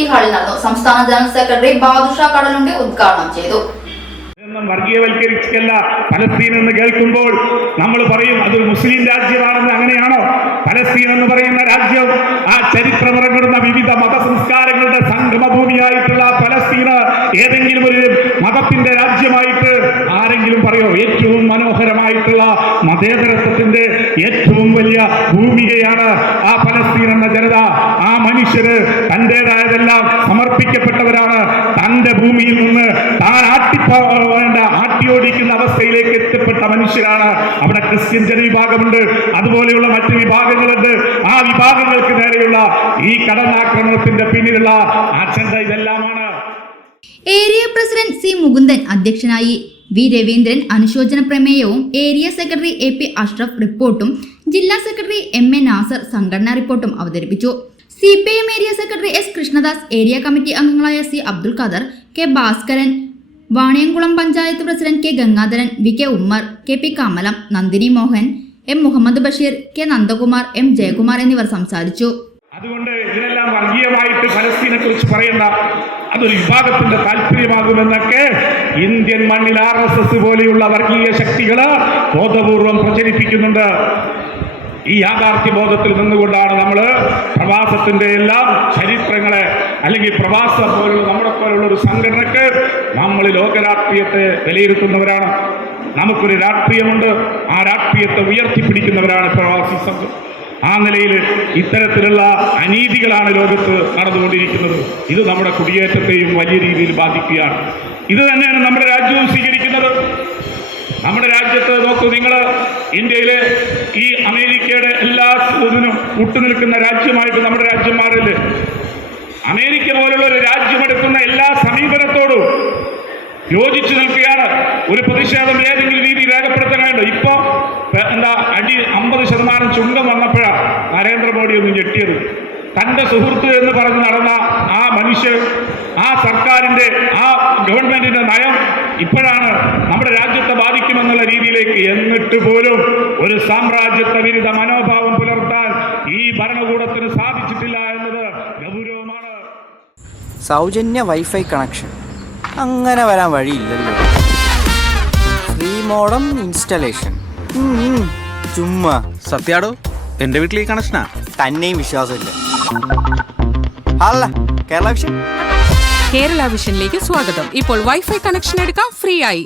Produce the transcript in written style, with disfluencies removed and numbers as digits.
Community ഹാളിൽ നടന്നു. സംസ്ഥാന ജനറൽ സെക്രട്ടറി ബാദുഷ കടലുണ്ടി ഉദ്ഘാടനം ചെയ്തു. വർഗീയവൽക്കരിക്കല്ല പലസ്തീൻ എന്ന് കേൾക്കുമ്പോൾ നമ്മൾ പറയും അതൊരു മുസ്ലിം രാജ്യമാണെന്ന്. അങ്ങനെയാണോ? പലസ്തീൻ എന്ന് പറയുന്ന രാജ്യം ആ ചരിത്രമിറങ്ങുന്ന വിവിധ മത സംസ്കാരങ്ങളുടെ സംഗമഭൂമിയായിട്ടുള്ള പലസ്തീന് ഏതെങ്കിലും ഒരു മതത്തിന്റെ രാജ്യമായിട്ട് ആരെങ്കിലും പറയോ? ഏറ്റവും മനോഹരമായിട്ടുള്ള മതേതരത്വത്തിന്റെ ഏറ്റവും വലിയ ഭൂമികയാണ് ആ പലസ്തീൻ എന്ന ജനത. ആ മനുഷ്യര് തന്റേതായതെല്ലാം സമർപ്പിക്കപ്പെട്ടവരാണ്. തന്റെ ഭൂമിയിൽ നിന്ന് താൻ ആട്ടിയോടിക്കുന്ന അവസ്ഥയിലേക്ക് എത്തപ്പെട്ട മനുഷ്യരാണ്. അവിടെ ക്രിസ്ത്യൻ ജനവിഭാഗമുണ്ട്, അതുപോലെയുള്ള മറ്റ് വിഭാഗങ്ങളുണ്ട്. ആ വിഭാഗങ്ങൾക്ക് നേരെയുള്ള ഈ കടന്നാക്രമണത്തിന്റെ പിന്നിലുള്ള അജണ്ട ഇതെല്ലാമാണ്. ഏരിയ പ്രസിഡന്റ് സി മുകുന്ദൻ അധ്യക്ഷനായി. വി രവീന്ദ്രൻ അനുശോചന പ്രമേയവും area secretary A P Ashraf റിപ്പോർട്ടും ജില്ലാ സെക്രട്ടറി എം എ നാസർ സംഘടനാ റിപ്പോർട്ടും അവതരിപ്പിച്ചു. CPIM area secretary S Krishnadas, area committee അംഗങ്ങളായ C Abdul Khader, K Bhaskaran, Vaniyamkulam panchayat president K Gangadharan, V K Ummer, K P Kamalam, Nandini Mohan, M Muhammad Basheer, K Nandakumar, M Jayakumar എന്നിവർ സംസാരിച്ചു. അതുകൊണ്ട് ഇതിനെല്ലാം വർഗീയമായിട്ട് ഫലസ്തീനെ കുറിച്ച് പറയേണ്ട, അതൊരു വിഭാഗത്തിന്റെ താല്പര്യമാകുമെന്നൊക്കെ ഇന്ത്യൻ മണ്ണിൽ RSS പോലെയുള്ള വർഗീയ ശക്തികള് ബോധപൂർവം പ്രചരിപ്പിക്കുന്നുണ്ട്. ഈ യാഥാർത്ഥ്യ ബോധത്തിൽ നിന്നുകൊണ്ടാണ് നമ്മൾ പ്രവാസത്തിന്റെ എല്ലാം ചരിത്രങ്ങളെ, അല്ലെങ്കിൽ പ്രവാസം പോലുള്ള നമ്മളെ പോലുള്ള ഒരു സംഘടനക്ക് നമ്മൾ ലോകരാഷ്ട്രീയത്തെ വിലയിരുത്തുന്നവരാണ്. നമുക്കൊരു രാഷ്ട്രീയമുണ്ട്, ആ രാഷ്ട്രീയത്തെ ഉയർത്തിപ്പിടിക്കുന്നവരാണ് പ്രവാസി സംഘം. ആ നിലയിൽ ഇത്തരത്തിലുള്ള അനീതികളാണ് ലോകത്ത് നടന്നുകൊണ്ടിരിക്കുന്നത്. ഇത് നമ്മുടെ കുടിയേറ്റത്തെയും വലിയ രീതിയിൽ ബാധിക്കുകയാണ്. ഇത് തന്നെയാണ് നമ്മുടെ രാജ്യവും സ്വീകരിക്കുന്നത്. നമ്മുടെ രാജ്യത്ത് നോക്കൂ നിങ്ങൾ, ഇന്ത്യയിലെ ഈ അമേരിക്കയുടെ എല്ലാ ഇതിനും വിട്ടുനിൽക്കുന്ന രാജ്യമായിട്ട് നമ്മുടെ രാജ്യം മാറില്ലേ? അമേരിക്ക പോലുള്ള ഒരു രാജ്യമെടുക്കുന്ന എല്ലാ സമീപനത്തോടും യോജിച്ചു നിൽക്കുകയാണ്. ഒരു പ്രതിഷേധം ഏതെങ്കിലും രീതി രേഖപ്പെടുത്താനായിട്ട് ഇപ്പോ എന്താ 50% ചുങ്കം വന്നപ്പോഴാണ് നരേന്ദ്രമോദി ഒന്ന് ഞെട്ടിയത്. തൻ്റെ സുഹൃത്ത് എന്ന് പറഞ്ഞ് നടന്ന ആ മനുഷ്യൻ, ആ സർക്കാരിൻ്റെ, ആ ഗവൺമെന്റിന്റെ നയം ഇപ്പോഴാണ് നമ്മുടെ രാജ്യത്തെ ബാധിക്കുമെന്നുള്ള രീതിയിലേക്ക്. എന്നിട്ട് പോലും ഒരു സാമ്രാജ്യത്വ വിരുദ്ധ മനോഭാവം പുലർത്താൻ ഈ ഭരണകൂടത്തിന് സാധിച്ചിട്ടില്ല എന്നത് ഗൗരവമാണ്. സൗജന്യ വൈഫൈ കണക്ഷൻ അങ്ങനെ വരാൻ വഴിയില്ലല്ലോ. ഫ്രീ മോഡം ഇൻസ്റ്റലേഷൻ ചുമ്മാ. സത്യാടോ, എന്റെ വീട്ടിൽ ഈ കണക്ഷനാ. തന്നെയും വിശ്വാസമില്ല. അല്ല, കേരള വിഷൻ. കേരള വിഷനിലേക്ക് സ്വാഗതം. ഇപ്പോൾ വൈഫൈ കണക്ഷൻ എടുക്കാം ഫ്രീ ആയി.